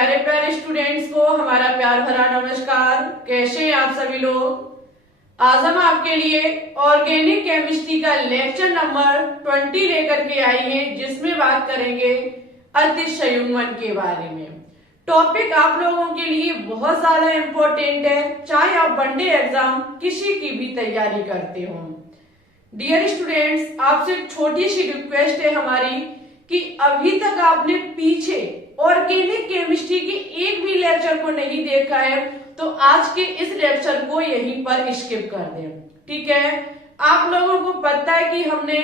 प्यारे प्यारे स्टूडेंट्स को हमारा प्यार भरा नमस्कार। कैसे हैं आप सभी लोग। आज हम आपके लिए ऑर्गेनिक केमिस्ट्री का लेक्चर नंबर 20 लेकर के आई हैं, जिसमें बात करेंगे अतिसंयुग्मन के बारे में। टॉपिक आप लोगों के लिए बहुत ज्यादा इम्पोर्टेंट है, चाहे आप वनडे एग्जाम किसी की भी तैयारी करते हो। डियर स्टूडेंट्स, आपसे एक छोटी सी रिक्वेस्ट है हमारी कि अभी तक आपने पीछे ऑर्गेनिक केमिस्ट्री के एक भी लेक्चर को नहीं देखा है तो आज के इस लेक्चर को यहीं पर स्किप कर दें। ठीक है, आप लोगों को पता है कि हमने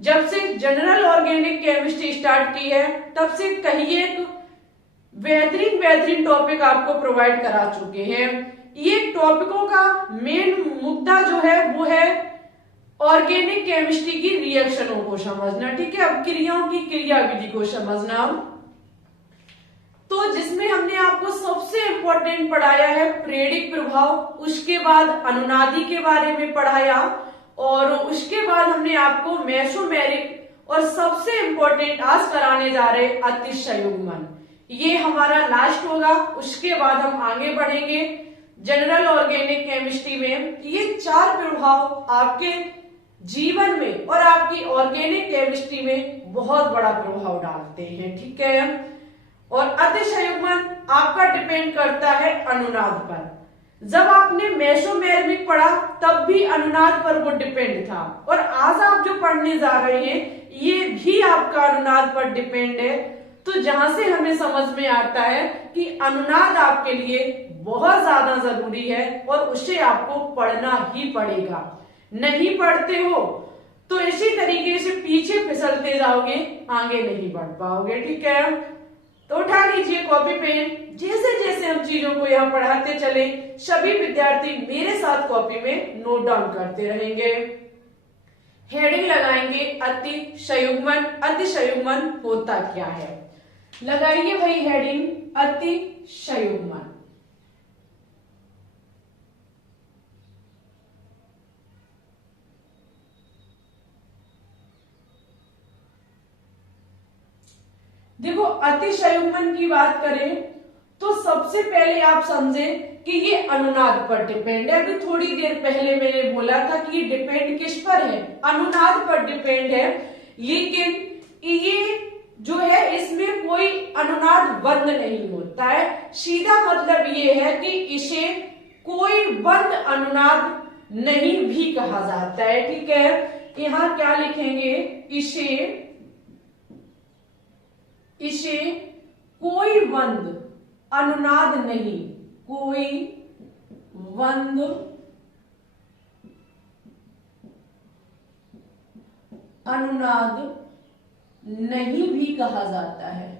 जब से जनरल ऑर्गेनिक केमिस्ट्री स्टार्ट की है तब से कई एक बेहतरीन टॉपिक आपको प्रोवाइड करा चुके हैं। ये टॉपिकों का मेन मुद्दा जो है वो है ऑर्गेनिक केमिस्ट्री की रिएक्शनों को समझना। ठीक है, अब क्रियाओं की क्रिया विधि को समझना। तो जिसमें हमने आपको सबसे इंपॉर्टेंट पढ़ाया है प्रेरिक प्रभाव, उसके बाद अनुनादी के बारे में पढ़ाया और उसके बाद हमने आपको मेसोमेरिक और सबसे इंपॉर्टेंट आज कराने जा रहे अतिसंयुग्मन। ये हमारा लास्ट होगा, उसके बाद हम आगे बढ़ेंगे जनरल ऑर्गेनिक केमिस्ट्री में। ये चार प्रभाव आपके जीवन में और आपकी ऑर्गेनिक केमिस्ट्री में बहुत बड़ा प्रभाव डालते हैं। ठीक है, और अतिसंयुग्मन आपका डिपेंड करता है अनुनाद पर। जब आपने मेसोमेरिक पढ़ा तब भी अनुनाद पर वो डिपेंड था, और आज आप जो पढ़ने जा रहे हैं ये भी आपका अनुनाद पर डिपेंड है। तो जहां से हमें समझ में आता है कि अनुनाद आपके लिए बहुत ज्यादा जरूरी है और उसे आपको पढ़ना ही पड़ेगा। नहीं पढ़ते हो तो इसी तरीके से पीछे फिसलते जाओगे, आगे नहीं बढ़ पाओगे। ठीक है, तो उठा लीजिए कॉपी पेन। जैसे जैसे हम चीजों को यहाँ पढ़ाते चले सभी विद्यार्थी मेरे साथ कॉपी में नोट डाउन करते रहेंगे। हेडिंग लगाएंगे अतिसंयुग्मन। अतिसंयुग्मन होता क्या है, लगाइए भाई हेडिंग अतिसंयुग्मन। देखो, अतिसंयुग्मन की बात करें तो सबसे पहले आप समझे कि ये अनुनाद पर डिपेंड है। अभी थोड़ी देर पहले मैंने बोला था कि ये डिपेंड किस पर है, अनुनाद पर डिपेंड है। लेकिन ये जो है इसमें कोई अनुनाद बंद नहीं होता है। सीधा मतलब ये है कि इसे कोई बंद अनुनाद नहीं भी कहा जाता है। ठीक है, यहां क्या लिखेंगे, इसे कोई बंद अनुनाद नहीं, कोई बंद अनुनाद नहीं भी कहा जाता है।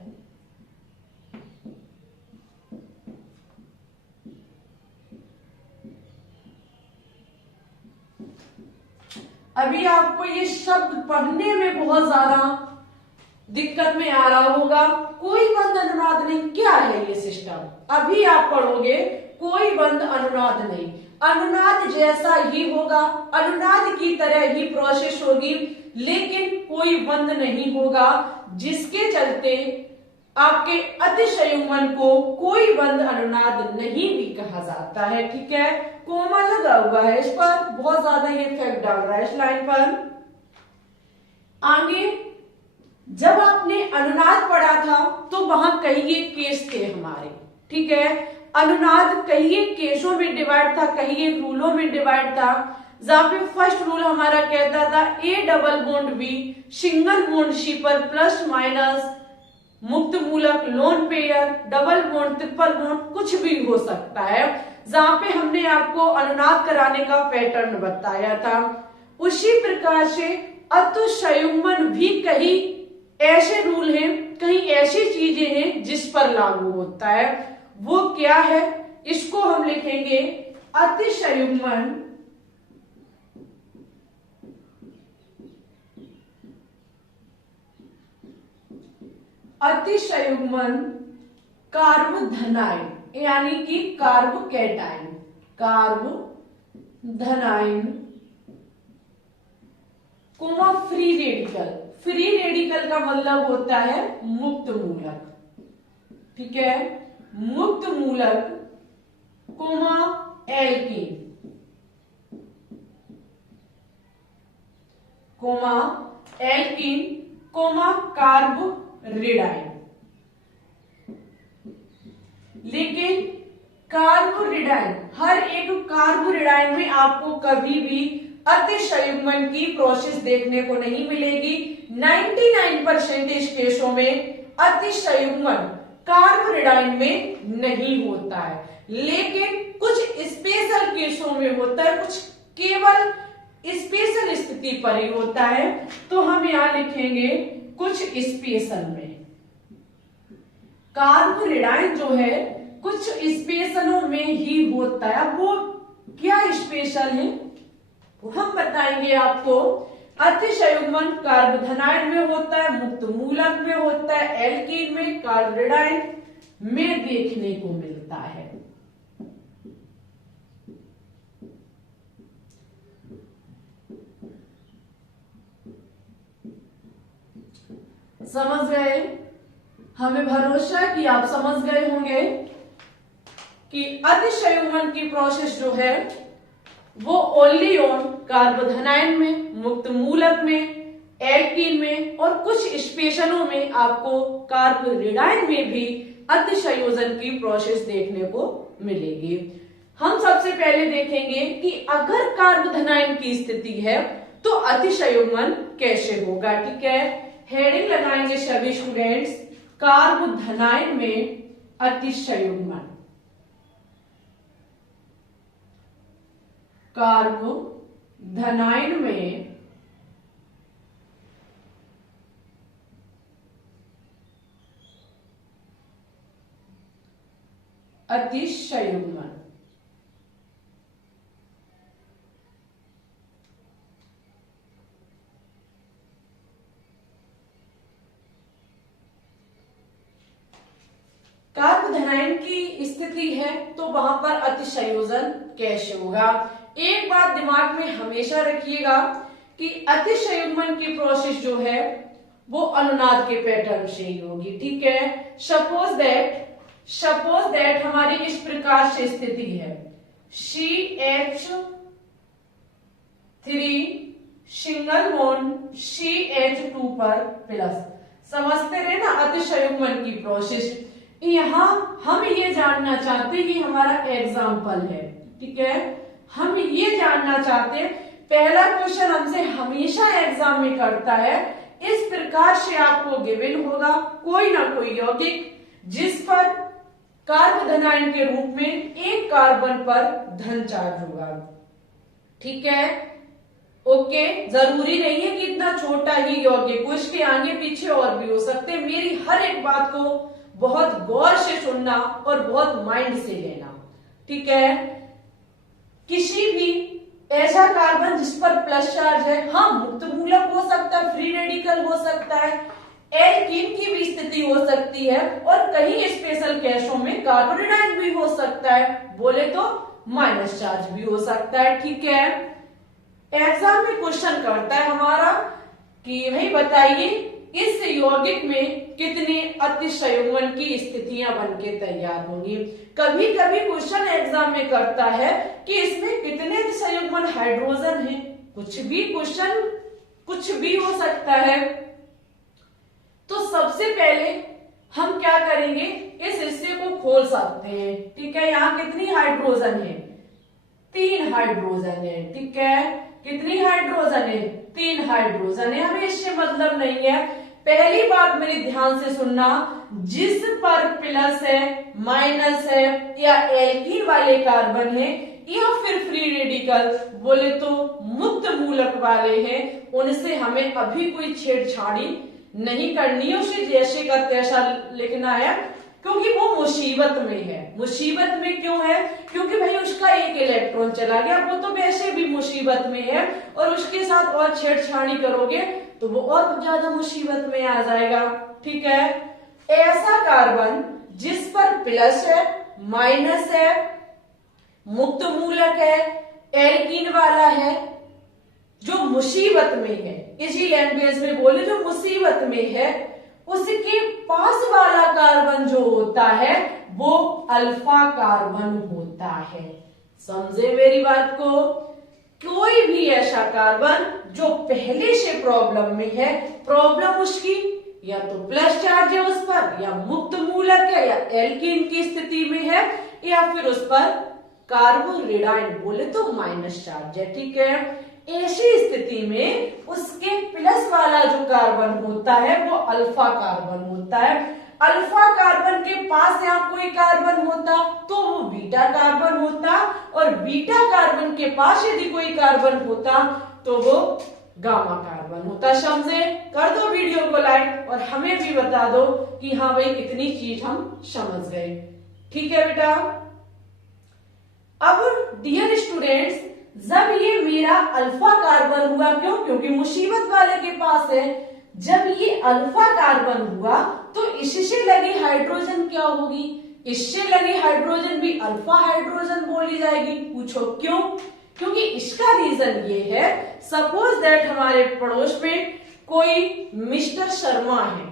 अभी आपको ये शब्द पढ़ने में बहुत ज्यादा दिक्कत में आ रहा होगा, कोई बंद अनुनाद नहीं, क्या है ये सिस्टम। अभी आप पढ़ोगे कोई बंद अनुनाद नहीं, अनुनाद जैसा ही होगा, अनुनाद की तरह ही प्रोसेस होगी, लेकिन कोई बंद नहीं होगा, जिसके चलते आपके अतिसंयुग्मन को कोई बंद अनुनाद नहीं भी कहा जाता है। ठीक है, कोमा लगा हुआ है इस पर, बहुत ज्यादा ये इफेक्ट डाल रहा है इस लाइन पर। आगे जब आपने अनुनाद पढ़ा था तो वहां कई एक केस थे हमारे। ठीक है, अनुनाद कई एक केसों में डिवाइड था, कई एक रूलों में डिवाइड था। जहां पे फर्स्ट रूल हमारा कहता था A double bond B single bond C पर प्लस माइनस मुक्त मूलक lone pair double bond triple bond कुछ भी हो सकता है। जहां पे हमने आपको अनुनाद कराने का पैटर्न बताया था, उसी प्रकार से अतिसंयुग्मन भी कहीं ऐसे रूल हैं, कहीं ऐसी चीजें हैं जिस पर लागू होता है। वो क्या है, इसको हम लिखेंगे अतिसंयुग्मन कार्बोधनाइन यानी कि carbocation, comma free radical. Free radical का मतलब होता है मुक्त मूलक। ठीक है, मुक्त मूलक comma alkene comma alkene comma कार्बोरिडाइन। लेकिन कार्बोरिडाइन, हर एक कार्बोरिडाइन में आपको कभी भी अतिसंयुग्मन की प्रोसेस देखने को नहीं मिलेगी। 99% केसों में अतिसंयुग्मन कार्बोरिडाइन में नहीं होता है, लेकिन कुछ स्पेशल केसों में होता है, कुछ केवल स्पेशल स्थिति पर ही होता है। तो हम यहां लिखेंगे कुछ स्पेशल में। कार्बोरिडाइन जो है कुछ स्पेशलों में ही होता है। वो क्या स्पेशल है वो हम बताएंगे आपको। अतिसंयुग्मन कार्बोधनाइड में होता है, मुक्त मूलक में होता है, एल्कीन में, कार्बोरिडाइन में देखने को मिलता है। समझ गए? हमें भरोसा है कि आप समझ गए होंगे कि अतिसंयुग्मन की प्रोसेस जो है वो ओनली ऑन कार्बोधनाइन में, मुक्त मूलक में, एल्कीन में और कुछ स्पेशलों में आपको कार्बोरिडाइन में भी अतिसंयोजन की प्रोसेस देखने को मिलेगी। हम सबसे पहले देखेंगे कि अगर कार्बोधनाइन की स्थिति है तो अतिसंयुग्मन कैसे होगा। ठीक है, हेडिंग लगाएंगे सभी स्टूडेंट्स, कार्बोधनाइन में अतिसंयुग्मन। कार्बोधनाइन में अतिसंयुग्मन। कार्बोधनाइन की स्थिति है तो वहां पर अतिसंयोजन कैसे होगा। एक बात दिमाग में हमेशा रखिएगा कि अतिसंयुग्मन की प्रोसेस जो है वो अनुनाद के पैटर्न से ही होगी। ठीक है, सपोज दैट हमारी इस प्रकार से स्थिति है, CH3 सिंगल बॉन्ड CH2 पर प्लस। समझते रहे ना अतिसंयुग्मन की प्रोसेस। यहां हम ये जानना चाहते हैं कि हमारा एग्जाम्पल है। ठीक है, हम ये जानना चाहते हैं, पहला क्वेश्चन हमसे हमेशा एग्जाम में करता है, इस प्रकार से आपको गिवन होगा कोई ना कोई यौगिक जिस पर कार्बोधनाइन के रूप में एक कार्बन पर धन चार्ज होगा। ठीक है, ओके, जरूरी नहीं है कि इतना छोटा ही यौगिक, उसके आगे पीछे और भी हो सकते। मेरी हर एक बात को बहुत गौर से सुनना और बहुत माइंड से लेना। ठीक है, किसी भी ऐसा कार्बन जिस पर प्लस चार्ज है, हाँ मुक्त मूलक हो सकता है, फ्री रेडिकल हो सकता है, एल्कीन की भी स्थिति हो सकती है और कहीं स्पेशल केसों में कार्बोरिडाइन भी हो सकता है, बोले तो माइनस चार्ज भी हो सकता है। ठीक है, एग्जाम में क्वेश्चन करता है हमारा कि भाई बताइए इस यौगिक में कितने अतिसंयुग्मन की स्थितियां बनके तैयार होंगी। कभी कभी क्वेश्चन एग्जाम में करता है कि इसमें कितने अतिसंयुग्मन हाइड्रोजन हैं। कुछ भी क्वेश्चन कुछ भी हो सकता है। तो सबसे पहले हम क्या करेंगे, इस हिस्से को खोल सकते हैं। ठीक है, यहाँ कितनी हाइड्रोजन है, 3 हाइड्रोजन है। ठीक है, कितनी हाइड्रोजन है, 3 हाइड्रोजन है। हमें इससे मतलब नहीं है। पहली बात मेरी ध्यान से सुनना, जिस पर प्लस है, माइनस है या एल्कीन वाले कार्बन है या फिर फ्री रेडिकल बोले तो मुक्त मूलक वाले हैं, उनसे हमें अभी कोई छेड़छाड़ी नहीं करनी है। उसे जैसे का तैसा लिखना है, क्योंकि वो मुसीबत में है। मुसीबत में क्यों है, क्योंकि भाई उसका एक इलेक्ट्रॉन चला गया, वो तो वैसे भी मुसीबत में है और उसके साथ और छेड़छाड़ी करोगे तो वो और ज्यादा मुसीबत में आ जाएगा। ठीक है, ऐसा कार्बन जिस पर प्लस है, माइनस है, मुक्त मूलक है, एल्कीन वाला है, जो मुसीबत में है, इसी लैंग्वेज में बोले जो मुसीबत में है, उसके पास वाला कार्बन जो होता है वो अल्फा कार्बन होता है। समझे मेरी बात को? कोई भी ऐसा कार्बन जो पहले से प्रॉब्लम में है, प्रॉब्लम उसकी या तो प्लस चार्ज है उस पर, या मुक्त मूलक है, या एल्कीन की स्थिति में है, या फिर उस पर कार्बोरेडाइन बोले तो माइनस चार्ज है। ठीक है, ऐसी स्थिति में उसके प्लस वाला जो कार्बन होता है वो अल्फा कार्बन होता है। अल्फा कार्बन के पास यहाँ कोई कार्बन होता तो वो बीटा कार्बन होता, और बीटा कार्बन के पास यदि कोई कार्बन होता तो वो गामा कार्बन होता। समझे? कर दो वीडियो को लाइक और हमें भी बता दो कि हाँ भाई इतनी चीज हम समझ गए। ठीक है बेटा। अब डियर स्टूडेंट्स, जब ये मेरा अल्फा कार्बन हुआ, क्यों? क्योंकि मुसीबत वाले के पास है। जब ये अल्फा कार्बन हुआ तो इससे लगी हाइड्रोजन क्या होगी? इससे लगी हाइड्रोजन भी अल्फा हाइड्रोजन बोली जाएगी। पूछो क्यों? क्योंकि इसका रीजन ये है, सपोज दैट हमारे पड़ोस में कोई मिस्टर शर्मा है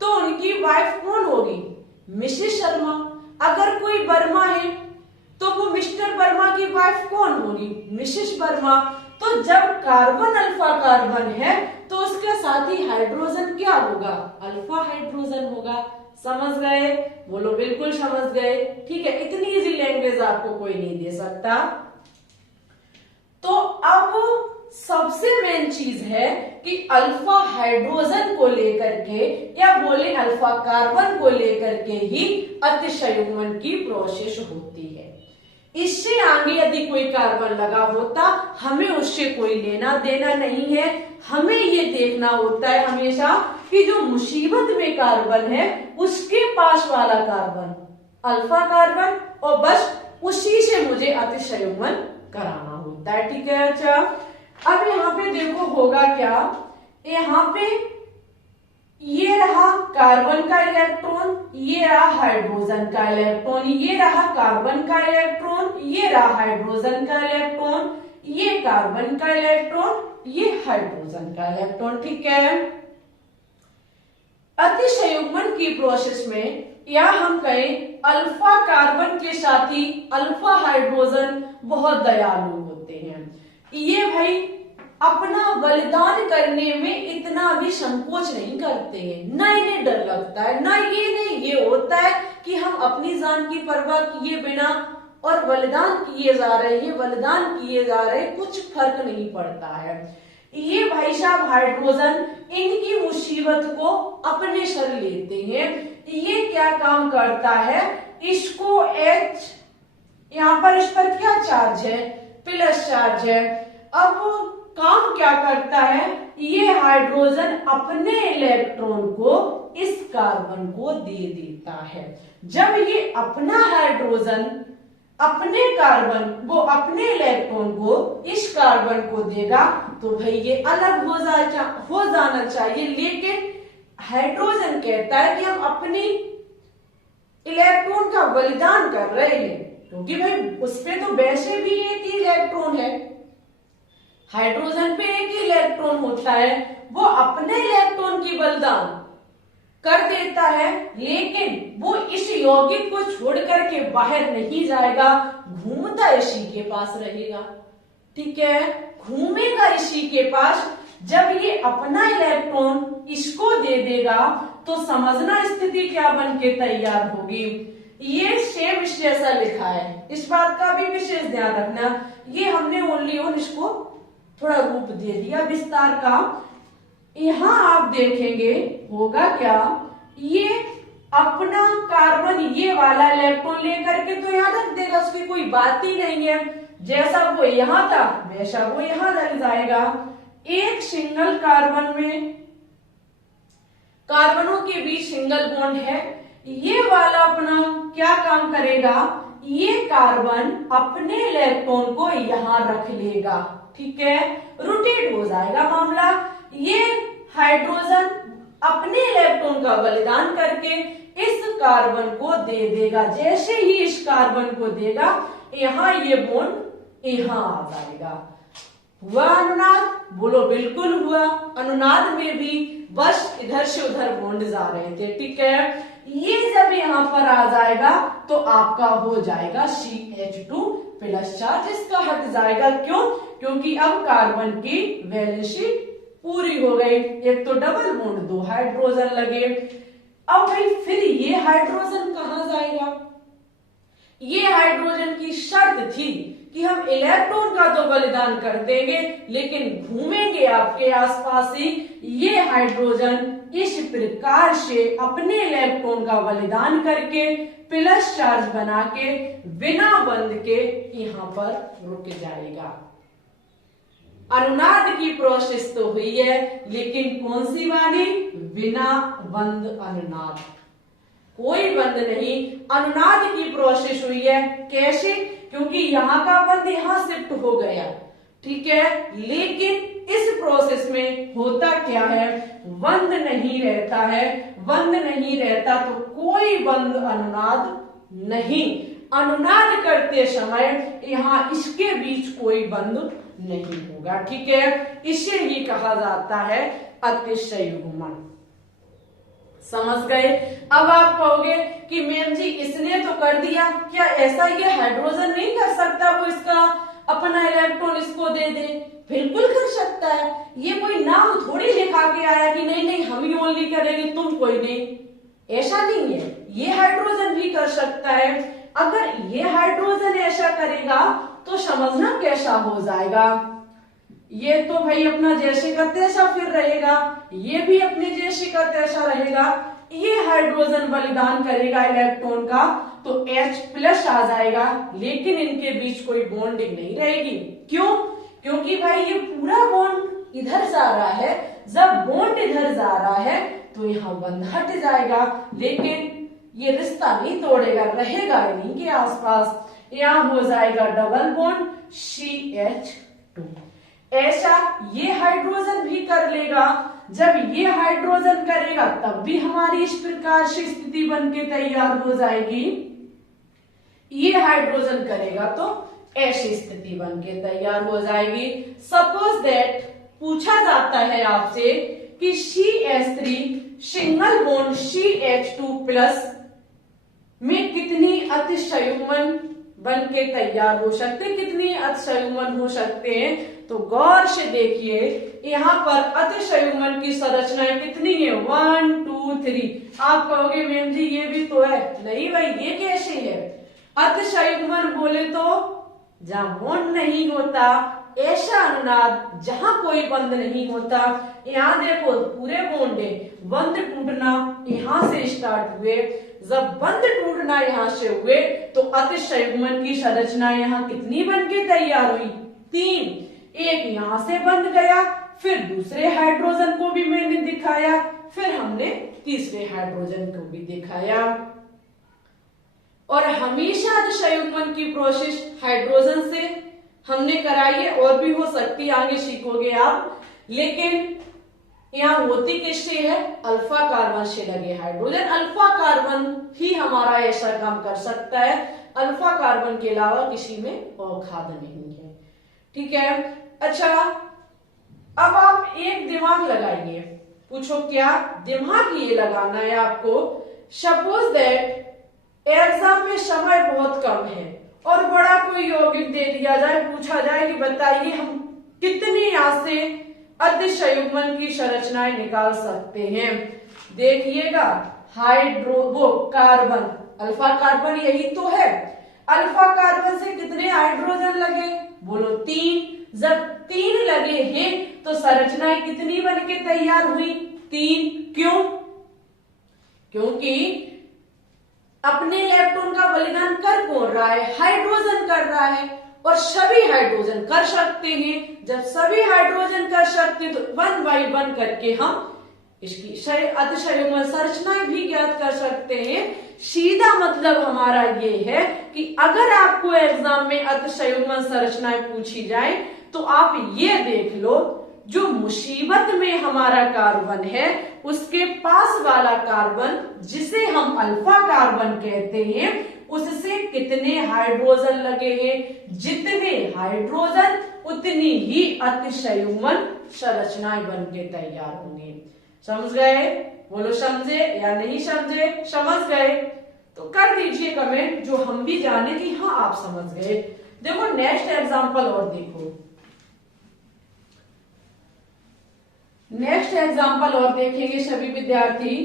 तो उनकी वाइफ कौन होगी? मिसेस शर्मा। अगर कोई वर्मा है तो वो मिस्टर वर्मा की वाइफ कौन होगी? मिसेस वर्मा। तो जब कार्बन अल्फा कार्बन है तो उसके साथ ही हाइड्रोजन क्या होगा? अल्फा हाइड्रोजन होगा। समझ गए? बोलो बिल्कुल समझ गए। ठीक है, इतनी इजी लैंग्वेज आपको कोई नहीं दे सकता। तो अब सबसे मेन चीज है कि अल्फा हाइड्रोजन को लेकर के, या बोले अल्फा कार्बन को लेकर के ही अतिसंयुग्मन की प्रोसेस होती है। इससे आगे यदि कोई कार्बन लगा होता, हमें उससे कोई लेना देना नहीं है। हमें ये देखना होता है हमेशा कि जो मुसीबत में कार्बन है उसके पास वाला कार्बन अल्फा कार्बन, और बस उसी से मुझे अतिसंयुग्मन कराना होता है। ठीक है। अच्छा, अब यहाँ पे देखो होगा क्या, यहाँ पे ये रहा कार्बन का इलेक्ट्रॉन, ये रहा हाइड्रोजन का इलेक्ट्रॉन, ये रहा कार्बन का इलेक्ट्रॉन, ये रहा हाइड्रोजन का इलेक्ट्रॉन, ये कार्बन का इलेक्ट्रॉन, ये हाइड्रोजन का इलेक्ट्रॉन। ठीक है। अतिसंयुग्मन की प्रोसेस में या हम कहें अल्फा कार्बन के साथ ही अल्फा हाइड्रोजन बहुत दयालु होते हैं। ये भाई अपना बलिदान करने में इतना भी संकोच नहीं करते हैं, ना इन्हें डर लगता है, ना ये होता है कि हम अपनी जान की परवाह किए बिना और बलिदान किए जा रहे हैं, बलिदान किए जा रहे हैं, कुछ फर्क नहीं पड़ता है। ये भाई साहब हाइड्रोजन इनकी मुसीबत को अपने सर लेते हैं। ये क्या काम करता है, इसको H, यहाँ पर इस पर क्या चार्ज है? प्लस चार्ज है। अब काम क्या करता है, ये हाइड्रोजन अपने इलेक्ट्रॉन को इस कार्बन को दे देता है। जब ये अपना हाइड्रोजन अपने कार्बन वो अपने इलेक्ट्रॉन को इस कार्बन को देगा तो भाई ये अलग हो जाना चाहिए, लेकिन हाइड्रोजन कहता है कि हम अपनी इलेक्ट्रॉन का बलिदान कर रहे हैं, क्योंकि भाई उस पे तो वैसे भी एक ही इलेक्ट्रॉन है, हाइड्रोजन पे एक ही इलेक्ट्रॉन होता है, वो अपने इलेक्ट्रॉन की बलिदान कर देता है, लेकिन वो इस यौगिक को छोड़ करके बाहर नहीं जाएगा, घूमता इसी के पास रहेगा। ठीक है, घूमेगा इसी के पास। जब ये अपना इलेक्ट्रॉन इसको दे देगा तो समझना स्थिति क्या बन के तैयार होगी। ये सेम जैसा लिखा है, इस बात का भी विशेष ध्यान रखना। ये हमने ओनली ऑन इसको थोड़ा रूप दे दिया विस्तार का। यहां आप देखेंगे होगा क्या, ये अपना कार्बन ये वाला इलेक्ट्रॉन लेकर के तो यहां रख देगा, उसकी कोई बात ही नहीं है। जैसा वो यहां था वैसा वो यहां रख जाएगा। एक सिंगल कार्बन में कार्बनों के बीच सिंगल बॉन्ड है, ये वाला अपना क्या काम करेगा, ये कार्बन अपने इलेक्ट्रॉन को यहां रख लेगा। ठीक है, रोटेट हो जाएगा मामला। ये हाइड्रोजन अपने इलेक्ट्रॉन का बलिदान करके इस कार्बन को दे देगा। जैसे ही इस कार्बन को देगा, यहां ये बॉन्ड यहां आ जाएगा। हुआ अनुनाद? बोलो बिल्कुल हुआ। अनुनाद में भी बस इधर से उधर बॉन्ड जा रहे थे, ठीक है। ये जब यहाँ पर आ जाएगा तो आपका हो जाएगा CH2 प्लस चार्ज, इसका हट जाएगा। क्यों? क्योंकि अब कार्बन की वैलेंसी पूरी हो गई। एक तो डबल बॉन्ड, 2 हाइड्रोजन लगे। अब भाई फिर ये हाइड्रोजन कहाँ जाएगा? ये हाइड्रोजन की शर्त थी कि हम इलेक्ट्रॉन का तो बलिदान कर देंगे, लेकिन घूमेंगे आपके आसपास ही। ये हाइड्रोजन इस प्रकार से अपने इलेक्ट्रॉन का बलिदान करके प्लस चार्ज बना के बिना बंध के यहाँ पर रुक जाएगा। अनुनाद की प्रोसेस तो हुई है, लेकिन कौन सी वाली? बिना बंध अनुनाद, कोई बंध नहीं। अनुनाद की प्रोसेस हुई है। कैसे? क्योंकि यहाँ का बंध यहाँ शिफ्ट हो गया, ठीक है। लेकिन इस प्रोसेस में होता क्या है? बंध नहीं रहता है। बंध नहीं रहता तो कोई बंध अनुनाद नहीं। अनुनाद करते समय यहाँ इसके बीच कोई बंध नहीं होगा, ठीक है। इसे ही कहा जाता है अतिशयुग्मन। समझ गए? अब आप कहोगे कि मैम जी इसने तो कर दिया, क्या ऐसा ये हाइड्रोजन नहीं कर सकता? वो इसका अपना इलेक्ट्रॉन इसको दे दे। बिल्कुल कर सकता है। ये कोई नाम थोड़ी लिखा के आया कि नहीं नहीं हम ही ओनली करेंगे, तुम कोई नहीं। ऐसा नहीं है, ये हाइड्रोजन भी कर सकता है। अगर ये हाइड्रोजन ऐसा करेगा तो समझना कैसा हो जाएगा। ये तो भाई अपना जैसे का तैसा फिर रहेगा, ये भी अपने जैसे का तैसा रहेगा। ये हाइड्रोजन बलिदान करेगा इलेक्ट्रॉन का तो H प्लस आ जाएगा, लेकिन इनके बीच कोई बॉन्डिंग नहीं रहेगी। क्यों? क्योंकि भाई ये पूरा बॉन्ड इधर जा रहा है। जब बॉन्ड इधर जा रहा है तो यहाँ बंध हट जाएगा, लेकिन ये रिश्ता नहीं तोड़ेगा, रहेगा इन्हीं के आसपास। यहाँ हो जाएगा डबल बॉन्ड CH2। ऐसा ये हाइड्रोजन भी कर लेगा। जब ये हाइड्रोजन करेगा तब भी हमारी इस प्रकार से स्थिति बन के तैयार हो जाएगी। ये हाइड्रोजन करेगा तो ऐसी स्थिति बन के तैयार हो जाएगी। सपोज दैट पूछा जाता है आपसे कि CH3 single bond CH2 plus में कितनी अतिशयुग्मन बन के तैयार हो सकते हैं, कितनी अतिशयुग्मन हो सकते हैं? तो गौर से देखिए, यहाँ पर अतिशयुग्मन की संरचनाएं कितनी है? 1 2 3। आप कहोगे मैम जी ये भी तो है। नहीं भाई, ये कैसे है? अतिशयुग्मन बोले तो जहां बॉन्ड नहीं होता, ऐसा अनुनाद जहां कोई बंध नहीं होता। यहाँ देखो पूरे बॉन्ड है, बंध टूटना यहाँ से स्टार्ट हुए। जब बंध टूटना यहाँ से हुए तो अतिशयुग्मन की संरचना यहाँ कितनी बन के तैयार हुई? 3। एक यहाँ से बंध गया, फिर दूसरे हाइड्रोजन को भी मैंने दिखाया, फिर हमने तीसरे हाइड्रोजन को भी दिखाया। और हमेशा अतिशयुग्मन की प्रोसेस हाइड्रोजन से हमने कराई है, और भी हो सकती है, आगे सीखोगे आप। लेकिन यहाँ होती किससे है? अल्फा कार्बन से लगे हाइड्रोजन। अल्फा कार्बन ही हमारा ऐसा काम कर सकता है, अल्फा कार्बन के अलावा किसी में औखाद नहीं है, ठीक है। अच्छा, अब आप एक दिमाग लगाइए। पूछो क्या दिमाग ये लगाना है आपको? सपोज दैट एग्जाम में समय बहुत कम है और बड़ा कोई यौगिक दे दिया जाए, पूछा जाए कि बताइए हम कितनी यहाँ से अतिशयुग्मन की संरचनाएं निकाल सकते हैं। देखिएगा, वो कार्बन, अल्फा कार्बन यही तो है। अल्फा कार्बन से कितने हाइड्रोजन लगे? बोलो 3। जब 3 लगे हैं तो संरचनाएं कितनी बन के तैयार हुई? 3। क्यों? क्योंकि अपने इलेक्ट्रॉन का बलिदान कर कौन रहा है? हाइड्रोजन कर रहा है, और सभी हाइड्रोजन कर सकते हैं। जब सभी हाइड्रोजन कर सकते हैं तो 1 बाई 1 करके हम इसकी अतिशयुग्मन संरचनाएं भी ज्ञात कर सकते हैं। सीधा मतलब हमारा ये है कि अगर आपको एग्जाम में अतिशयुग्मन संरचनाएं पूछी जाए तो आप ये देख लो, जो मुसीबत में हमारा कार्बन है उसके पास वाला कार्बन, जिसे हम अल्फा कार्बन कहते हैं, उससे कितने हाइड्रोजन लगे हैं। जितने हाइड्रोजन उतनी ही अतिशय युग्मन संरचनाएं बन के तैयार होंगी। समझ गए? बोलो समझे या नहीं समझे? समझ गए तो कर दीजिए कमेंट, जो हम भी जाने कि हाँ आप समझ गए। देखो नेक्स्ट एग्जांपल और देखो, नेक्स्ट एग्जांपल और देखेंगे सभी विद्यार्थी।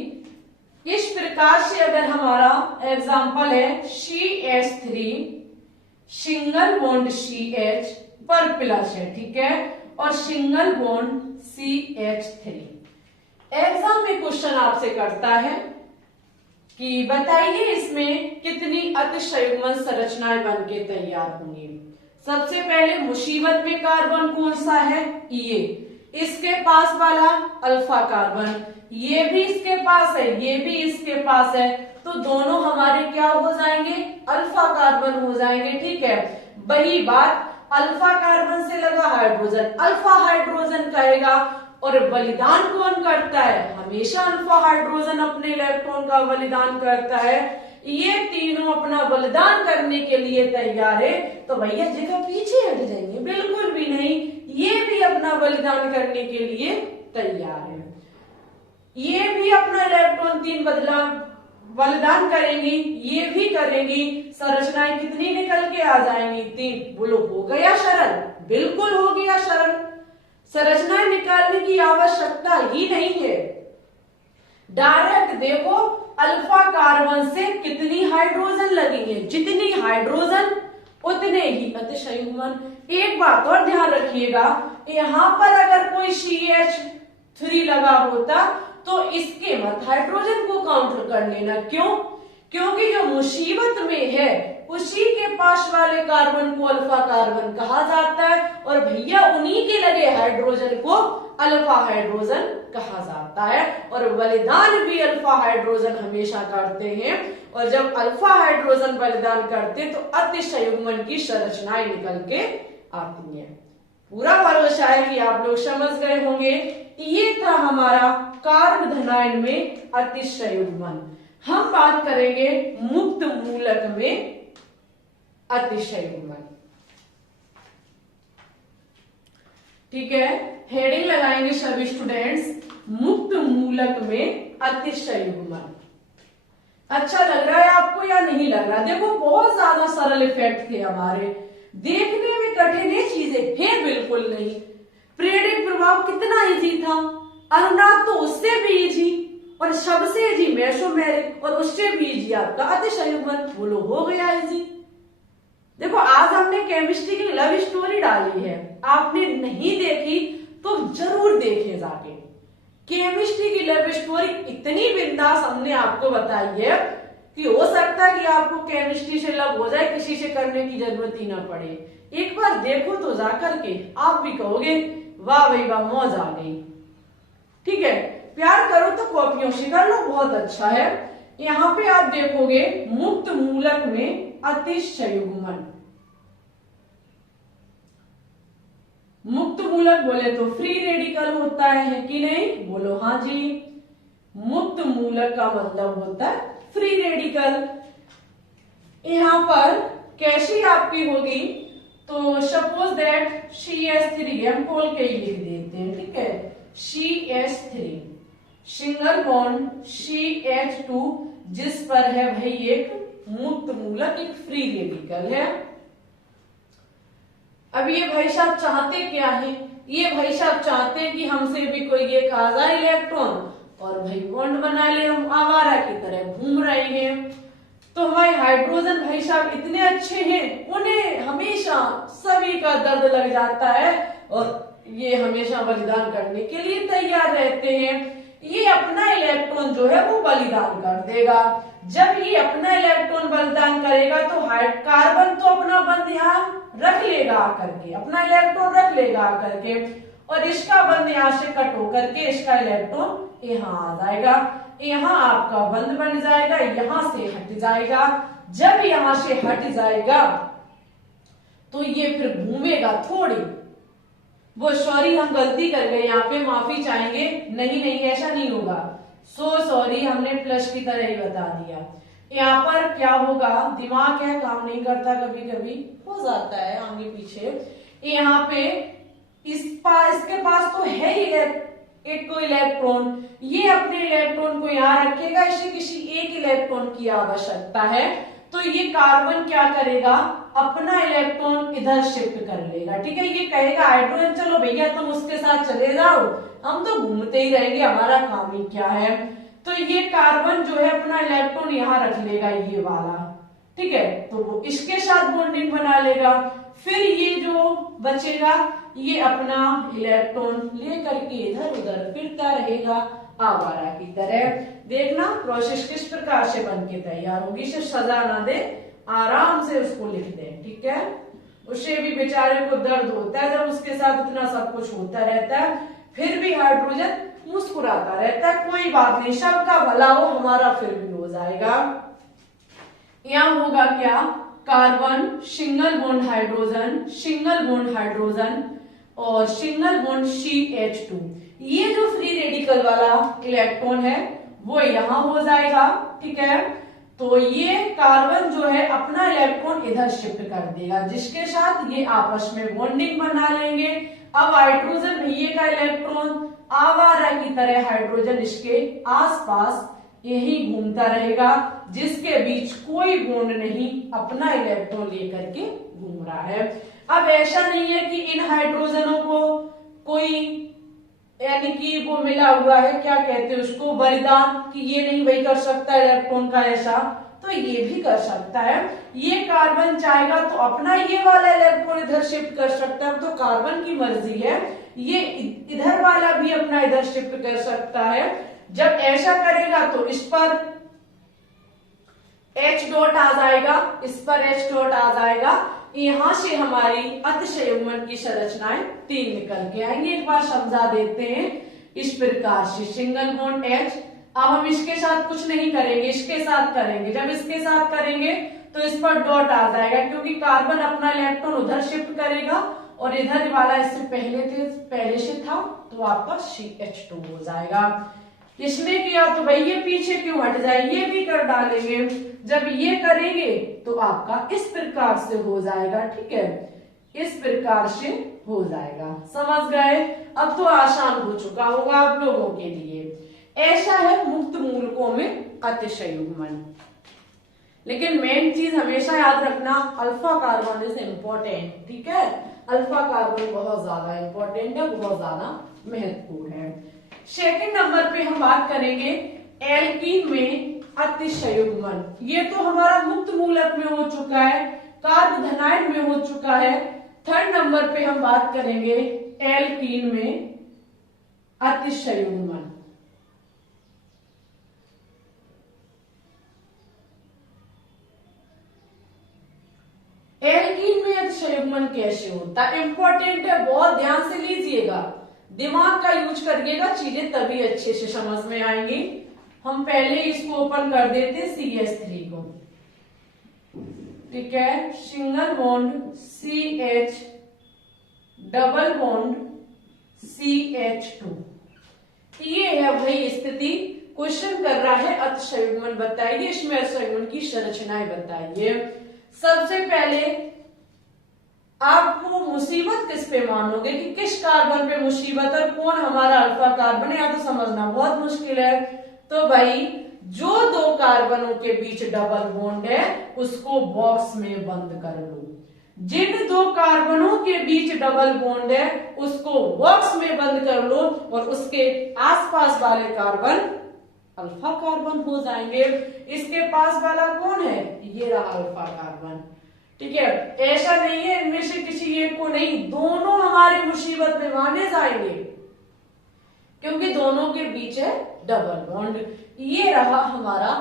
इस प्रकार से अगर हमारा एग्जांपल है CH3 सिंगल बॉन्ड CH पर प्लस है, ठीक है, और सिंगल बॉन्ड CH3। एग्जाम में क्वेश्चन आपसे करता है कि बताइए इसमें कितनी अतिशयुग्मन संरचनाएं बन के तैयार होंगी। सबसे पहले मुसीबत में कार्बन कौन सा है? ये इसके पास वाला अल्फा कार्बन, ये भी इसके पास है, ये भी इसके पास है, तो दोनों हमारे क्या हो जाएंगे? अल्फा कार्बन हो जाएंगे, ठीक है। वही बात अल्फा कार्बन से लगा हाइड्रोजन, अल्फा हाइड्रोजन कहेगा। और बलिदान कौन करता है? हमेशा अल्फा हाइड्रोजन अपने इलेक्ट्रॉन का बलिदान करता है। ये तीनों अपना बलिदान करने के लिए तैयार है, तो भैया जगह पीछे हट जाएंगे? बिल्कुल भी नहीं, ये भी अपना बलिदान करने के लिए तैयार है। ये भी अपना इलेक्ट्रॉन 3 बलिदान करेंगी, ये भी करेंगी। संरचनाएं कितनी निकल के आ जाएंगी? 3। बोलो हो गया सरल? बिल्कुल हो गया सरल। संरचनाएं निकालने की आवश्यकता ही नहीं है, डायरेक्ट देखो अल्फा कार्बन से कितनी हाइड्रोजन लगेंगे, जितनी हाइड्रोजन उतने ही अतिशयुग्मन। एक बात और ध्यान रखिएगा, यहां पर अगर कोई CH3 लगा होता तो इसके मत हाइड्रोजन को काउंटर कर लेना। क्यों? क्योंकि जो मुसीबत में है उसी के पास वाले कार्बन को अल्फा कार्बन कहा जाता है, और भैया उन्हीं के लगे हाइड्रोजन को अल्फा हाइड्रोजन कहा जाता है। और बलिदान भी अल्फा हाइड्रोजन हमेशा करते हैं, और जब अल्फा हाइड्रोजन बलिदान करते तो अतिशयुग्मन की संरचनाएं निकल के आती हैं। पूरा भरोसा है कि आप लोग समझ गए होंगे। ये था हमारा कार्ब धनायन में अतिशयुग्मन। हम बात करेंगे मुक्त मूलक में अतिशयुग्मन, ठीक है। हेडिंग लगाएंगे सभी स्टूडेंट्स, मुक्त मूलक में अतिशयुग्मन। अच्छा लग रहा है आपको या नहीं लग रहा? देखो बहुत ज्यादा सरल इफेक्ट थे हमारे, देखने में कठिन ये चीजें है बिल्कुल नहीं। प्रेरक प्रभाव कितना इजी था, अनुनाद तो उससे भी इजी, और सबसे इजी मेसोमेरिक, और उससे भी इजी आपका अतिशयुग्मन। बोलो हो गया इजी। देखो आज हमने केमिस्ट्री की लव स्टोरी डाली है, आपने नहीं देखी तो जरूर देखें जाके। केमिस्ट्री की लव स्टोरी इतनी बिंदास हमने आपको बताई है कि हो सकता है कि आपको केमिस्ट्री से लव हो जाए, किसी से करने की जरूरत ही ना पड़े। एक बार देखो तो जाकर के आप भी कहोगे वाह भाई वाह, मौज आ गई। ठीक है, प्यार करो तो कॉपियों से कर लो, बहुत अच्छा है। यहाँ पे आप देखोगे मुक्त मूलक में अतिशयुग्मन। मुक्त मूलक बोले तो फ्री रेडिकल होता है कि नहीं? बोलो हाँ जी। मुक्त मूलक का मतलब होता है फ्री रेडिकल। यहां पर कैसी आपकी होगी तो सपोज दैट CH3 हम खोल के ही लिख देते हैं, ठीक है। CH3 सिंगल बॉन्ड CH2 जिस पर है भाई एक मुक्त मूलक, एक फ्री रेडिकल है। अब ये भाई साहब चाहते क्या है? ये भाई साहब चाहते हैं कि हमसे भी कोई एक आ जाए इलेक्ट्रॉन और भाई बॉन्ड बना ले, हम आवारा की तरह घूम रहे हैं। तो हमारे हाइड्रोजन भाई साहब इतने अच्छे हैं, उन्हें हमेशा सभी का दर्द लग जाता है और ये हमेशा बलिदान करने के लिए तैयार रहते हैं। ये अपना इलेक्ट्रॉन जो है वो बलिदान कर देगा। जब ये अपना इलेक्ट्रॉन बलिदान करेगा तो कार्बन तो अपना बंद यहाँ रख लेगा आकर के, अपना इलेक्ट्रॉन रख लेगा आकर के, और इसका बंद यहाँ से कट होकर के इसका इलेक्ट्रॉन यहाँ आ जाएगा। यहाँ आपका बंद बन जाएगा, यहाँ से हट जाएगा। जब यहाँ से हट जाएगा तो ये फिर घूमेगा थोड़ी, वो सॉरी हम गलती कर गए, यहाँ पे माफी चाहेंगे, नहीं नहीं ऐसा नहीं होगा, सो सॉरी, हमने प्लस की तरह ही बता दिया। यहाँ पर क्या होगा, दिमाग है काम नहीं करता, कभी कभी हो जाता है आगे पीछे। यहाँ पे इसके पास तो है ही एक को इलेक्ट्रॉन, ये अपने इलेक्ट्रॉन को यहाँ रखेगा, इसे किसी एक इलेक्ट्रॉन की आवश्यकता है, तो ये कार्बन क्या करेगा, अपना इलेक्ट्रॉन इधर शिफ्ट कर लेगा। ठीक है, ये कहेगा हाइड्रोजन चलो भैया तुम उसके साथ चले जाओ, हम तो घूमते ही रहेंगे, हमारा काम ही क्या है। तो ये कार्बन जो है अपना इलेक्ट्रॉन यहाँ रख लेगा, ये वाला। ठीक है, तो वो इसके साथ बॉन्डिंग बना लेगा। फिर ये जो बचेगा ये अपना इलेक्ट्रॉन लेकर के इधर उधर फिरता रहेगा आवारा की तरह। देखना प्रोसेस किस प्रकार से बन के तैयार होगी, इसे सजा ना दे, आराम से उसको लिख दे। ठीक है, उसे भी बेचारे को दर्द होता है जब उसके साथ इतना सब कुछ होता रहता है, फिर भी हाइड्रोजन मुस्कुराता रहता है, कोई बात नहीं, सबका भला हो, हमारा फिर भी हो जाएगा। यहां होगा क्या, carbon single bond hydrogen, single bond hydrogen और सिंगल बॉन्ड CH2। ये जो फ्री रेडिकल वाला इलेक्ट्रॉन है वो यहां हो जाएगा। ठीक है, तो ये कार्बन जो है अपना इलेक्ट्रॉन इधर शिफ्ट कर देगा, जिसके साथ ये आपस में बॉन्डिंग बना लेंगे। अब हाइड्रोजन भैया का इलेक्ट्रॉन आवारा की तरह हाइड्रोजन इसके आसपास यही घूमता रहेगा, जिसके बीच कोई बॉन्ड नहीं, अपना इलेक्ट्रॉन लेकर के घूम रहा है। अब ऐसा नहीं है कि इन हाइड्रोजनों को कोई यानी कि वो मिला हुआ है, क्या कहते हैं उसको, वरदान, कि ये नहीं वही कर सकता इलेक्ट्रॉन का ऐसा, तो ये भी कर सकता है। ये कार्बन चाहेगा तो अपना ये वाला इलेक्ट्रॉन इधर शिफ्ट कर सकता है, तो कार्बन की मर्जी है, ये इधर वाला भी अपना इधर शिफ्ट कर सकता है। जब ऐसा करेगा तो इस पर H डॉट आ जाएगा, इस पर H डॉट आ जाएगा, यहां से हमारी अतिशयुग्मन की संरचनाएं 3 निकल के आएंगे। एक बार समझा देते हैं, इस प्रकार से सिंगल बॉन्ड H। अब हम इसके साथ कुछ नहीं करेंगे, इसके साथ करेंगे। जब इसके साथ करेंगे तो इस पर डॉट आ जाएगा, क्योंकि कार्बन अपना इलेक्ट्रॉन उधर शिफ्ट करेगा और इधर वाला इससे पहले से था, तो आपका CH2 हो जाएगा। इसने किया तो भाई ये पीछे क्यों हट जाए, ये भी कर डालेंगे। जब ये करेंगे तो आपका इस प्रकार से हो जाएगा। ठीक है, इस प्रकार से हो जाएगा, समझ गए। अब तो आसान हो चुका होगा आप लोगों के लिए। ऐसा है मुक्त मूलकों में अतिशयुग्मन। लेकिन मेन चीज हमेशा याद रखना, अल्फा कार्बन इज इम्पोर्टेंट। ठीक है, अल्फा कार्बन बहुत ज्यादा इंपॉर्टेंट है, बहुत ज्यादा महत्वपूर्ण है। सेकंड नंबर पे हम बात करेंगे एल्कीन में अतिशयुग्मन। ये तो हमारा मुक्त मूलक में हो चुका है, कार्बोधनाइड में हो चुका है। थर्ड नंबर पे हम बात करेंगे एल्कीन में अतिशयुग्मन। एल्कीन में अतिशयुग्मन कैसे होता है, इंपॉर्टेंट है, बहुत ध्यान से लीजिएगा, दिमाग का यूज करिएगा, चीजें तभी अच्छे से समझ में आएंगी। हम पहले इसको ओपन कर देते CH3 को। ठीक है, single bond CH, double bond CH2। ये है भाई स्थिति। क्वेश्चन कर रहा है अतिशयुग्मन बताइए, इसमें अतिशयुग्मन की संरचनाएं बताइए। सबसे पहले आपको मुसीबत किस पे मानोगे, कि किस कार्बन पे मुसीबत और कौन हमारा अल्फा कार्बन है, या तो समझना बहुत मुश्किल है। तो भाई जो 2 कार्बनों के बीच डबल बॉन्ड है उसको बॉक्स में बंद कर लो। जिन 2 कार्बनों के बीच डबल बॉन्ड है उसको बॉक्स में बंद कर लो और उसके आसपास वाले कार्बन अल्फा कार्बन हो जाएंगे। इसके पास वाला कौन है, ये रहा अल्फा कार्बन। ठीक है, ऐसा नहीं है इनमें से किसी एक को नहीं, दोनों हमारे मुसीबत में माने जाएंगे, क्योंकि दोनों के बीच है डबल बॉन्ड। ये रहा हमारा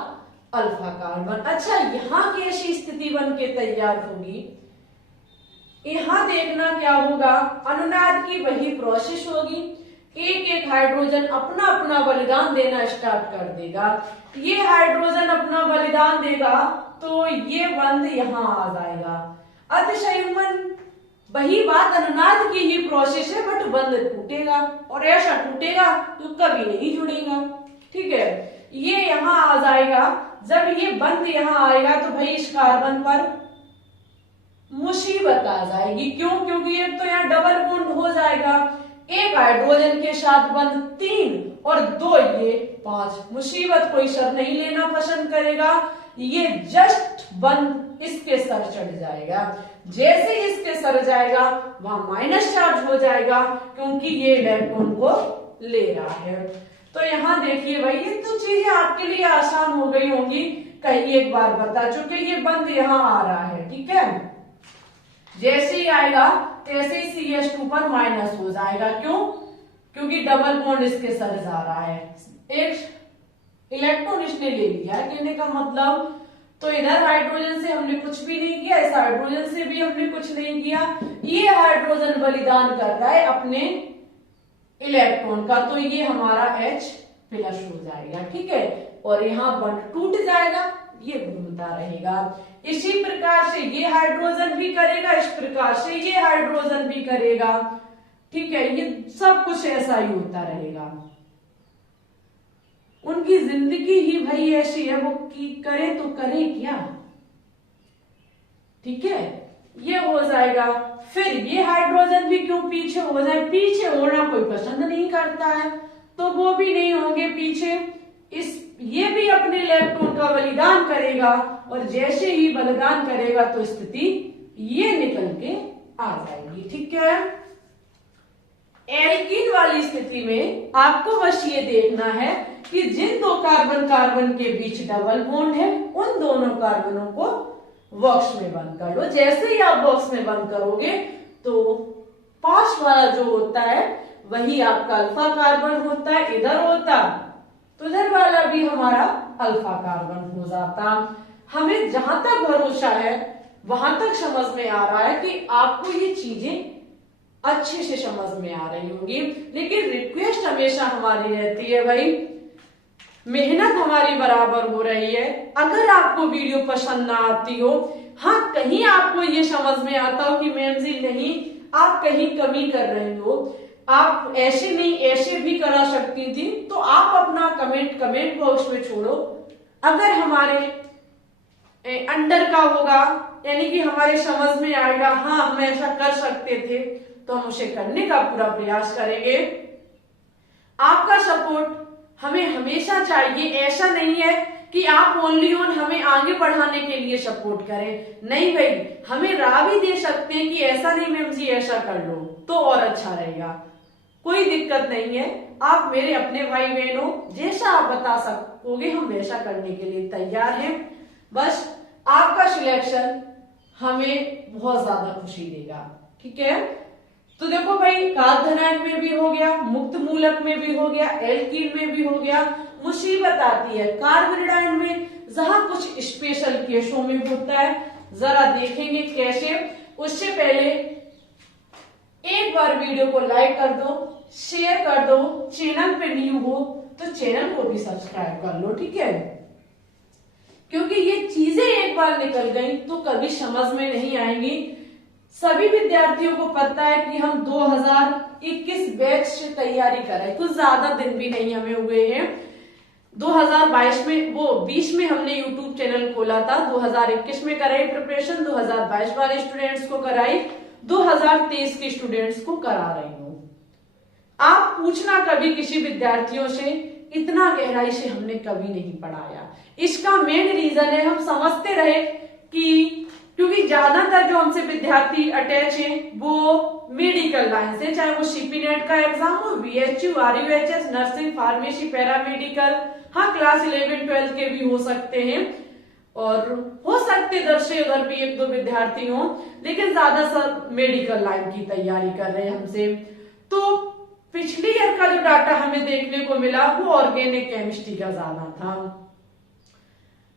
अल्फा कार्बन। अच्छा, यहां कैसी स्थिति बन के तैयार होगी, यहां देखना क्या होगा, अनुनाद की वही प्रोसेस होगी। एक एक हाइड्रोजन अपना अपना बलिदान देना स्टार्ट कर देगा। ये हाइड्रोजन अपना बलिदान देगा तो ये बंध यहां आ जाएगा। अतिशयुग्मन वही बात, अनुनाद की ही प्रोसेस है, बट बंध टूटेगा, और ऐसा टूटेगा तो कभी नहीं जुड़ेगा। ठीक है, ये यहां आ जाएगा। जब ये बंध यहां आएगा तो भाई इस कार्बन पर मुसीबत मुसीबत आ जाएगी। क्यों? क्योंकि एक तो यहाँ डबल बॉन्ड हो जाएगा, एक हाइड्रोजन के साथ बंध 3 और 2 ये 5। मुसीबत कोई सर नहीं लेना पसंद करेगा, ये जस्ट बंध इसके सर चढ़ जाएगा। जैसे इसके सर जाएगा वहां माइनस चार्ज हो जाएगा, क्योंकि ये इलेक्ट्रॉन को ले रहा है। तो यहाँ देखिए भाई, ये तो चीजें आपके लिए आसान हो गई होंगी, कहीं एक बार बता चुके। ये बंद यहाँ आ रहा है, ठीक है। जैसे ही आएगा तैसे ही CH2 पर माइनस हो जाएगा। क्यों? क्योंकि डबल बॉन्ड इसके सर जा रहा है, एक इलेक्ट्रॉन इसने ले लिया है, कहने का मतलब। तो इधर हाइड्रोजन से हमने कुछ भी नहीं किया, इस हाइड्रोजन से भी हमने कुछ नहीं किया। ये हाइड्रोजन बलिदान कर रहा है अपने इलेक्ट्रॉन का, तो ये हमारा H प्लस हो जाएगा, ठीक है। और यहाँ बॉन्ड टूट जाएगा, ये घूमता रहेगा। इसी प्रकार से ये हाइड्रोजन भी करेगा, इस प्रकार से ये हाइड्रोजन भी करेगा, ठीक है। ये सब कुछ ऐसा ही होता रहेगा। उनकी जिंदगी ही भाई ऐसी है, वो की करे तो करे क्या, ठीक है। ये हो जाएगा। फिर ये हाइड्रोजन भी क्यों पीछे हो जाए? पीछे होना कोई पसंद नहीं करता है, तो वो भी नहीं होंगे पीछे। ये भी अपने इलेक्ट्रॉन का बलिदान करेगा, और जैसे ही बलिदान करेगा तो स्थिति ये निकल के आ जाएगी, ठीक है। एल्कीन वाली स्थिति में आपको बस ये देखना है कि जिन दो कार्बन कार्बन के बीच डबल बॉन्ड है, उन दोनों कार्बनों को बॉक्स में बंद कर लो। जैसे ही आप बॉक्स में बंद करोगे तो पास वाला जो होता है वही आपका अल्फा कार्बन होता है, इधर होता तो इधर वाला भी हमारा अल्फा कार्बन हो जाता। हमें जहां तक भरोसा है वहां तक समझ में आ रहा है कि आपको ये चीजें अच्छे से समझ में आ रही होंगी। लेकिन रिक्वेस्ट हमेशा हमारी रहती है भाई, मेहनत हमारी बराबर हो रही है। अगर आपको वीडियो पसंद ना आती हो, हाँ कहीं आपको ये समझ में आता हो कि मैम जी नहीं आप कहीं कमी कर रहे हो, आप ऐसे नहीं ऐसे भी करा सकती थी, तो आप अपना कमेंट बॉक्स में छोड़ो। अगर हमारे अंडर का होगा, यानी कि हमारे समझ में आएगा हाँ हम ऐसा कर सकते थे, तो हम उसे करने का पूरा प्रयास करेंगे। आपका सपोर्ट हमें हमेशा चाहिए। ऐसा नहीं है कि आप ओनली ऑन हमें आगे बढ़ाने के लिए सपोर्ट करें, नहीं भाई, हमें राह भी दे सकते हैं कि ऐसा नहीं मैम जी ऐसा कर लो तो और अच्छा रहेगा, कोई दिक्कत नहीं है। आप मेरे अपने भाई बहन हो, जैसा आप बता सकोगे हम वैसा करने के लिए तैयार हैं। बस आपका सिलेक्शन हमें बहुत ज्यादा खुशी देगा, ठीक है। तो देखो भाई, कार्बोनाइड में भी हो गया, मुक्त मूलक में भी हो गया, एल्कीन में भी हो गया। मुसीबत आती है कार्बोनाइड में, जहां कुछ स्पेशल केसों में होता है, जरा देखेंगे कैसे। उससे पहले एक बार वीडियो को लाइक कर दो, शेयर कर दो, चैनल पे न्यू हो तो चैनल को भी सब्सक्राइब कर लो, ठीक है। क्योंकि ये चीजें एक बार निकल गई तो कभी समझ में नहीं आएंगी। सभी विद्यार्थियों को पता है कि हम 2021 बैच से तैयारी कर रहे हैं, कुछ ज्यादा दिन भी नहीं हमें हुए हैं। 2022 में 20 में हमने YouTube चैनल खोला था, 2021 में कराई प्रिपरेशन, 2022 वाले स्टूडेंट्स को कराई, 2023 के स्टूडेंट्स को करा रही हूँ। आप पूछना कभी किसी विद्यार्थियों से, इतना गहराई से हमने कभी नहीं पढ़ाया। इसका मेन रीजन है हम समझते रहे कि क्योंकि ज्यादातर जो हमसे विद्यार्थी अटैच हैं वो मेडिकल लाइन से, चाहे वो सीपी नेट का एग्जाम हो, BHU, RUHS, nursing, pharmacy, paramedical, हाँ क्लास 11-12 के भी हो सकते हैं, और हो सकते इधर से उधर भी एक दो विद्यार्थी हो, लेकिन ज्यादा सब मेडिकल लाइन की तैयारी कर रहे हैं हमसे। तो पिछली ईयर का जो डाटा हमें देखने को मिला वो ऑर्गेनिक केमिस्ट्री का ज्यादा था।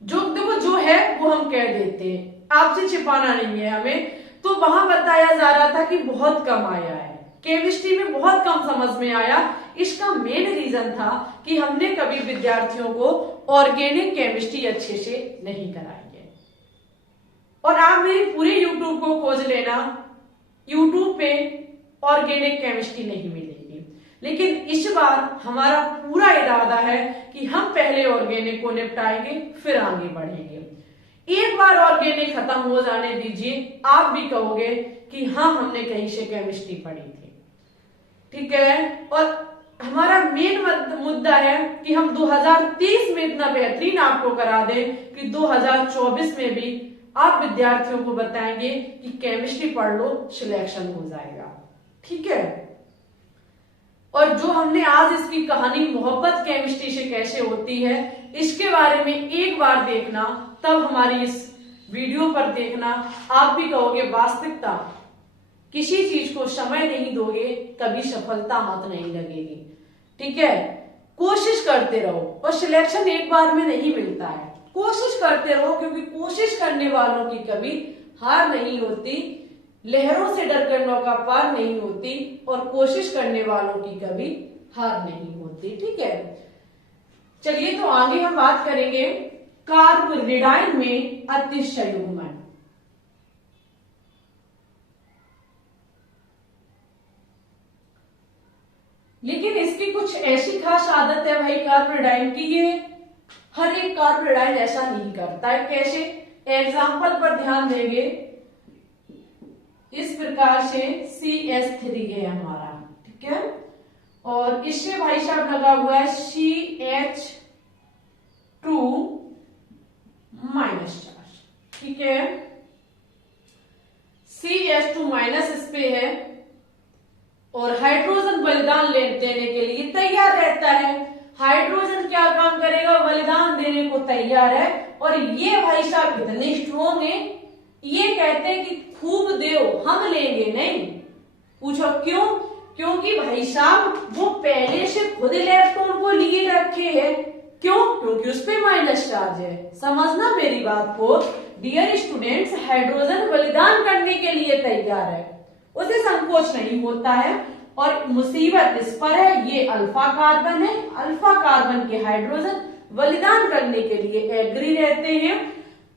जो देखो जो है वो हम कह देते हैं, आपसे छिपाना नहीं है हमें। तो वहां बताया जा रहा था कि बहुत कम आया है, केमिस्ट्री में बहुत कम समझ में आया। इसका मेन रीजन था कि हमने कभी विद्यार्थियों को ऑर्गेनिक केमिस्ट्री अच्छे से नहीं कराई है। और आप मेरे पूरे यूट्यूब को खोज लेना, यूट्यूब पे ऑर्गेनिक केमिस्ट्री नहीं मिलेगी। लेकिन इस बार हमारा पूरा इरादा है कि हम पहले ऑर्गेनिक को निपटाएंगे फिर आगे बढ़ेंगे। एक बार ऑर्गेनिक खत्म हो जाने दीजिए, आप भी कहोगे कि हाँ हमने कहीं से केमिस्ट्री पढ़ी थी। ठीक है, और हमारा मेन मुद्दा है कि हम 2030 में इतना बेहतरीन आपको करा दें कि 2024 में भी आप विद्यार्थियों को बताएंगे कि केमिस्ट्री पढ़ लो, सिलेक्शन हो जाएगा। ठीक है, और जो हमने आज इसकी कहानी मोहब्बत केमिस्ट्री से कैसे होती है इसके बारे में एक बार देखना, तब हमारी इस वीडियो पर देखना, आप भी कहोगे वास्तविकता किसी चीज को समय नहीं दोगे कभी सफलता हाथ नहीं लगेगी। ठीक है, कोशिश करते रहो, और सिलेक्शन एक बार में नहीं मिलता है, कोशिश करते रहो, क्योंकि कोशिश करने वालों की कभी हार नहीं होती, लहरों से डरकर नौका पार नहीं होती, और कोशिश करने वालों की कभी हार नहीं होती। ठीक है, चलिए तो आगे हम बात करेंगे कार्बोरेडाइन में अतिशयुग्मन। लेकिन इसकी कुछ ऐसी खास आदत है भाई कार्बोरेडाइन की, ये हर एक कार्बोरेडाइन ऐसा नहीं करता है। कैसे? एग्जाम्पल पर ध्यान देंगे, इस प्रकार से CH3 है हमारा, ठीक है, और इससे भाई साहब लगा हुआ है CH2 माइनस चार्ज। ठीक है, CH2 माइनस इस पे है और हाइड्रोजन बलिदान देने के लिए तैयार रहता है। हाइड्रोजन क्या काम करेगा? बलिदान देने को तैयार है, और ये भाई साहब इतने स्ट्रॉन्ग है, ये कहते हैं कि खूब देओ हम लेंगे नहीं। पूछो क्यों? क्योंकि भाई साहब वो पहले से खुद इलेक्ट्रॉन को लिए रखे हैं। क्यों? क्योंकि उस पे माइनस चार्ज है। समझना मेरी बात को डियर स्टूडेंट्स, हाइड्रोजन बलिदान करने के लिए तैयार है, उसे संकोच नहीं होता है, और मुसीबत इस पर है, ये अल्फा कार्बन है, अल्फा कार्बन के हाइड्रोजन बलिदान करने के लिए एग्री रहते हैं।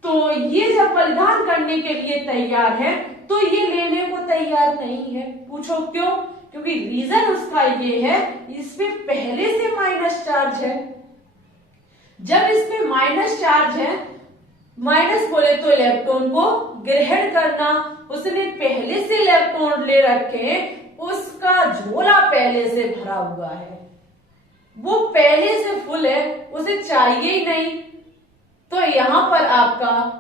तो ये जब बलिदान करने के लिए तैयार है तो ये लेने को तैयार नहीं है। पूछो क्यों? क्योंकि रीजन उसका ये है, इसमें पहले से माइनस चार्ज है। जब इसमें माइनस चार्ज है, माइनस बोले तो इलेक्ट्रॉन को ग्रहण करना, उसने पहले से इलेक्ट्रॉन ले रखे, उसका झोला पहले से भरा हुआ है, वो पहले से फुल है, उसे चाहिए ही नहीं। तो यहां पर आपका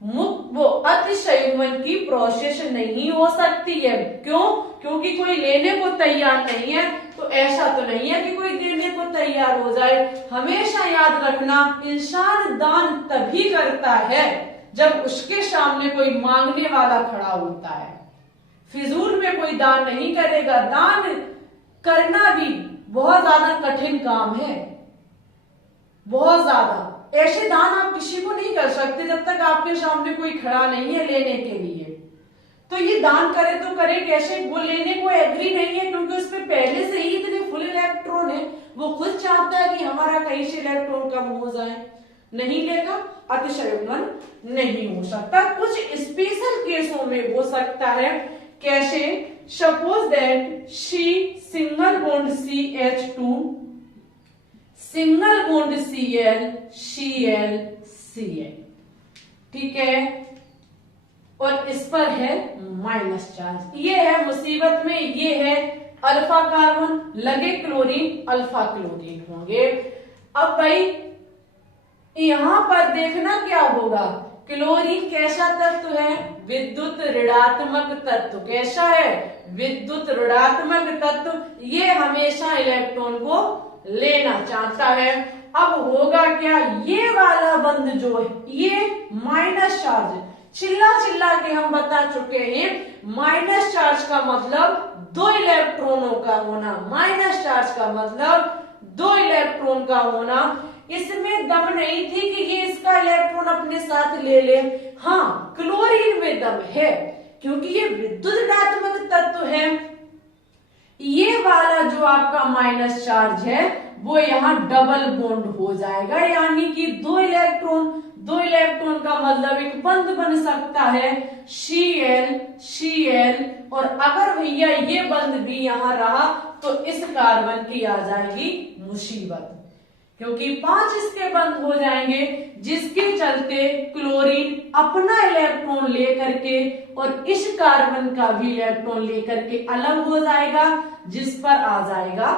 वो अतिशयुग्मन की प्रोसेस नहीं हो सकती है। क्यों? क्योंकि कोई लेने को तैयार नहीं है। तो ऐसा तो नहीं है कि कोई देने को तैयार हो जाए। हमेशा याद रखना, इंसान दान तभी करता है जब उसके सामने कोई मांगने वाला खड़ा होता है। फिजूल में कोई दान नहीं करेगा। दान करना भी बहुत ज्यादा कठिन काम है, बहुत ज्यादा। ऐसे दान आप किसी को नहीं कर सकते जब तक आपके सामने कोई खड़ा नहीं है लेने के लिए। तो ये दान करे तो करे कैसे? वो लेने को एग्री नहीं है, क्योंकि उस पे पहले से ही इतने फुल इलेक्ट्रॉन है, वो खुद चाहता है कि हमारा कहीं से इलेक्ट्रॉन कम हो जाए। नहीं लेगा, अतिशयुग्मन नहीं हो सकता। कुछ स्पेशल केसों में हो सकता है। कैसे? Suppose that C single bond CH2 single bond Cl Cl Cl, ठीक है, और इस पर है माइनस चार्ज। ये है मुसीबत में, ये है अल्फा कार्बन, लगे क्लोरीन, अल्फा क्लोरीन होंगे। अब भाई यहां पर देखना क्या होगा, क्लोरीन कैसा तत्व है? विद्युत ऋणात्मक तत्व। कैसा है? विद्युत ऋणात्मक तत्व। ये हमेशा इलेक्ट्रॉन को लेना चाहता है। अब होगा क्या? ये वाला बंध जो है, ये माइनस चार्ज, चिल्ला चिल्ला के हम बता चुके हैं, माइनस चार्ज का मतलब दो इलेक्ट्रॉनों का होना। माइनस चार्ज का मतलब दो इलेक्ट्रॉन का होना। इसमें दम नहीं थी कि ये इसका इलेक्ट्रॉन अपने साथ ले ले। हाँ, क्लोरीन में दम है, क्योंकि ये विद्युत ऋणात्मक तत्व है। ये वाला जो आपका माइनस चार्ज है वो यहाँ डबल बॉन्ड हो जाएगा, यानी कि दो इलेक्ट्रॉन का मतलब एक बंध बन सकता है Cl Cl, और अगर भैया ये बंध भी यहां रहा तो इस कार्बन की आ जाएगी मुसीबत। क्योंकि 5 इसके बंद हो जाएंगे, जिसके चलते क्लोरीन अपना इलेक्ट्रॉन लेकर के और इस कार्बन का भी इलेक्ट्रॉन लेकर के अलग हो जाएगा, जिस पर आ जाएगा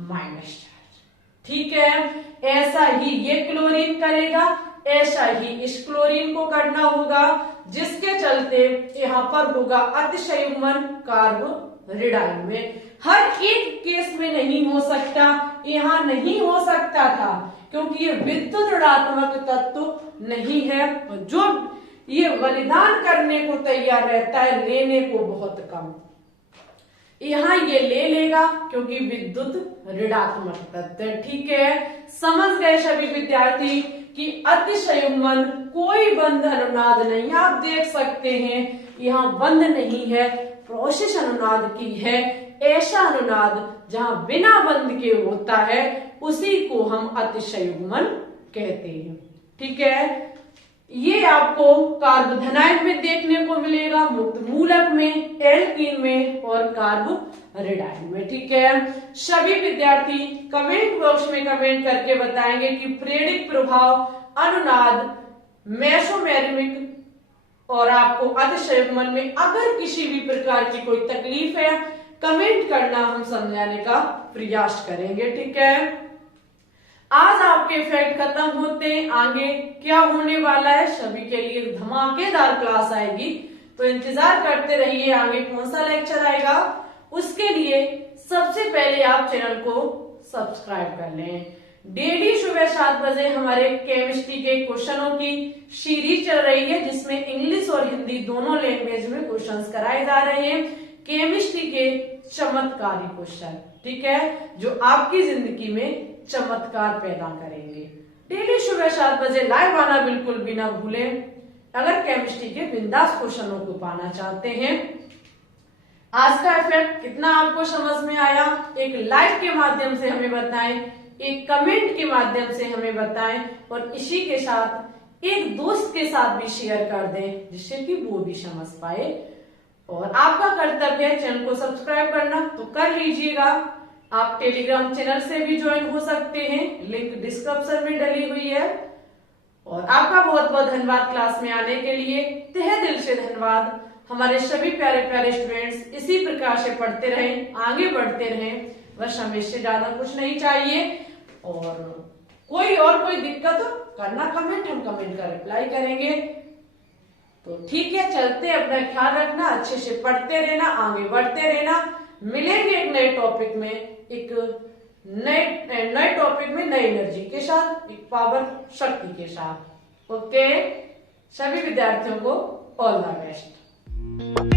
माइनस चार्ज। ठीक है, ऐसा ही ये क्लोरीन करेगा, ऐसा ही इस क्लोरीन को करना होगा, जिसके चलते यहां पर होगा अतिसंयुग्मन कार्बोरेडाइन में। हर एक केस में नहीं हो सकता, यहां नहीं हो सकता था क्योंकि ये विद्युत ऋणात्मक तत्व नहीं है, जो ये बलिदान करने को तैयार रहता है, लेने को बहुत कम। यहां ये ले लेगा क्योंकि विद्युत ऋणात्मक तत्व। ठीक है, समझ गए सभी विद्यार्थी कि अतिसंयुग्मन कोई बंध अनुनाद नहीं। आप देख सकते हैं यहाँ बंध नहीं है, प्रोसेस अनुनाद की है। ऐसा अनुनाद जहां बिना बंध के होता है उसी को हम अतिसंयुग्मन कहते हैं। ठीक है, ये आपको कार्बोधनाइड में देखने को मिलेगा, मुक्त मूलक में, एल्कीन में और कार्बोरेडाइन में। ठीक है, सभी विद्यार्थी कमेंट बॉक्स में कमेंट करके बताएंगे कि प्रेरित प्रभाव, अनुनाद, मेसोमेरिक और आपको अतिसंयुग्मन में अगर किसी भी प्रकार की कोई तकलीफ है, कमेंट करना, हम समझाने का प्रयास करेंगे। ठीक है, आज आपके फैक्ट खत्म होते हैं। आगे क्या होने वाला है, सभी के लिए धमाकेदार क्लास आएगी, तो इंतजार करते रहिए आगे कौन सा लेक्चर आएगा। उसके लिए सबसे पहले आप चैनल को सब्सक्राइब कर लें। डेली सुबह 7 बजे हमारे केमिस्ट्री के क्वेश्चनों की सीरीज चल रही है, जिसमें इंग्लिश और हिंदी दोनों लैंग्वेज में क्वेश्चंस कराए जा रहे हैं, केमिस्ट्री के चमत्कारी क्वेश्चन। ठीक है, जो आपकी जिंदगी में चमत्कार पैदा करेंगे। डेली सुबह 7 बजे लाइव आना बिल्कुल भी ना भूलें, अगर केमिस्ट्री के बिंदास क्वेश्चनों को पाना चाहते हैं। आज का इफेक्ट कितना आपको समझ में आया, एक लाइव के माध्यम से हमें बताएं, एक कमेंट के माध्यम से हमें बताएं, और इसी के साथ एक दोस्त के साथ भी शेयर कर दें, जिससे कि वो भी समझ पाए। और आपका कर्तव्य है चैनल को सब्सक्राइब करना, तो कर लीजिएगा। आप टेलीग्राम चैनल से भी ज्वाइन हो सकते हैं, लिंक डिस्क्रिप्शन में डली हुई है। और आपका बहुत बहुत धन्यवाद क्लास में आने के लिए, तहे दिल से धन्यवाद। हमारे सभी प्यारे प्यारे स्टूडेंट्स इसी प्रकार से पढ़ते रहें, आगे बढ़ते रहें, बस हमें इससे ज्यादा कुछ नहीं चाहिए। और कोई दिक्कत हो करना कमेंट, हम कमेंट का रिप्लाई करेंगे। तो ठीक है, चलते, अपना ख्याल रखना, अच्छे से पढ़ते रहना, आगे बढ़ते रहना। मिलेंगे एक नए टॉपिक में, एक नए टॉपिक में, नई एनर्जी के साथ, एक पावर शक्ति के साथ। ओके, सभी विद्यार्थियों को ऑल द बेस्ट।